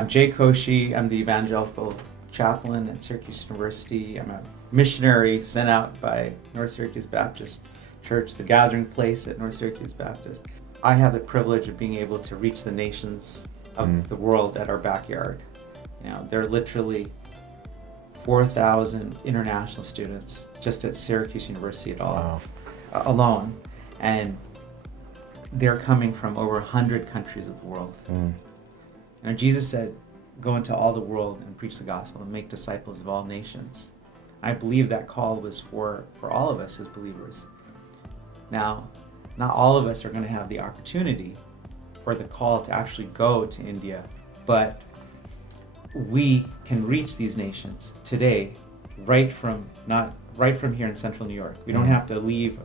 I'm Jay Koshy. I'm the evangelical chaplain at Syracuse University. I'm a missionary sent out by North Syracuse Baptist Church, the gathering place at North Syracuse Baptist. I have the privilege of being able to reach the nations of the world at our backyard. You know, there are literally 4,000 international students just at Syracuse University alone, and they're coming from over 100 countries of the world. And Jesus said, go into all the world and preach the gospel and make disciples of all nations. I believe that call was for all of us as believers. Now, not all of us are going to have the opportunity or the call to actually go to India, but we can reach these nations today right from here in central New York. We don't have to leave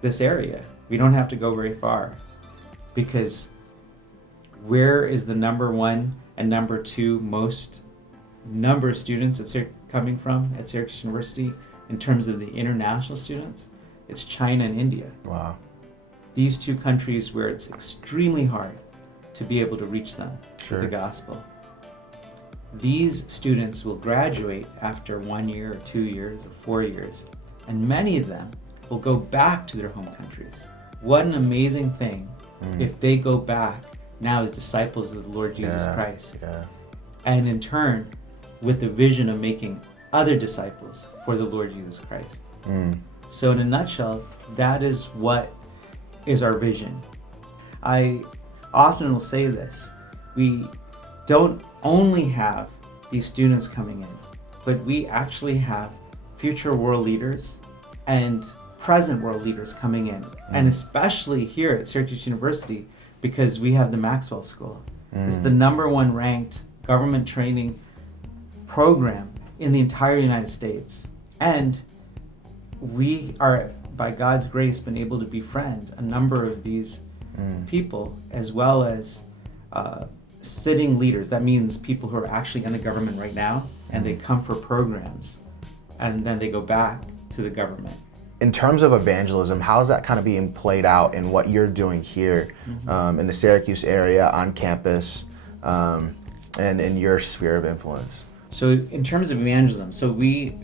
this area. We don't have to go very far, because where is the number one and number two most number of students coming from at Syracuse University in terms of the international students? It's China and India. Wow. These two countries where it's extremely hard to be able to reach them with the gospel. These students will graduate after 1 year or 2 years or 4 years, and many of them will go back to their home countries. What an amazing thing if they go back now as disciples of the Lord Jesus Christ. And in turn, with the vision of making other disciples for the Lord Jesus Christ. So in a nutshell, that is what is our vision. I often will say this: we don't only have these students coming in, but we actually have future world leaders and present world leaders coming in, and especially here at Syracuse University, because we have the Maxwell School. It's the #1 ranked government training program in the entire United States. And we are, by God's grace, been able to befriend a number of these people, as well as sitting leaders. That means people who are actually in the government right now, and they come for programs, and then they go back to the government. In terms of evangelism, how is that kind of being played out in what you're doing here in the Syracuse area, on campus, and in your sphere of influence? So in terms of evangelism, so we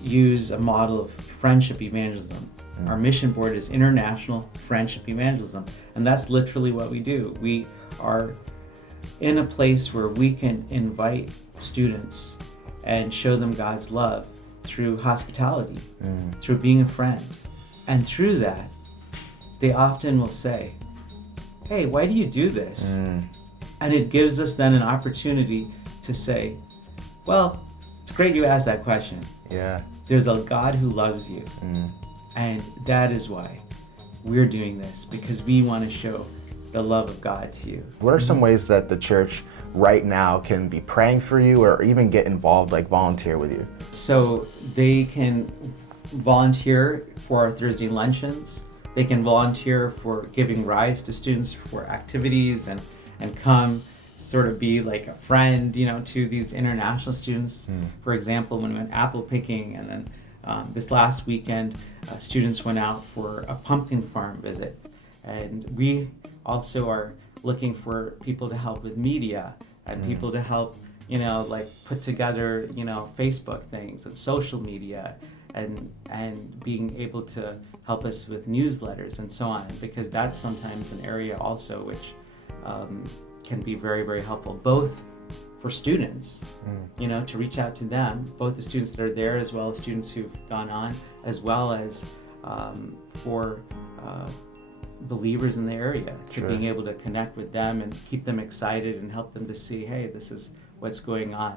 use a model of friendship evangelism. Our mission board is International Friendship Evangelism, and that's literally what we do. We are in a place where we can invite students and show them God's love through hospitality, through being a friend. And through that, they often will say, hey, why do you do this? And it gives us then an opportunity to say, well, it's great you asked that question. There's a God who loves you. And that is why we're doing this, because we want to show the love of God to you. What are some ways that the church right now can be praying for you, or even get involved, like volunteer with you? So they can volunteer for our Thursday luncheons. They can volunteer for giving rides to students for activities, and come sort of be like a friend, to these international students. For example, when we went apple picking, and then this last weekend, students went out for a pumpkin farm visit. And we also are looking for people to help with media, and people to help, put together, Facebook things and social media, and being able to help us with newsletters and so on, because that's sometimes an area also which can be very, very helpful, both for students, to reach out to them, both the students that are there as well as students who've gone on, as well as for believers in the area, to being able to connect with them and keep them excited and help them to see, hey, this is what's going on.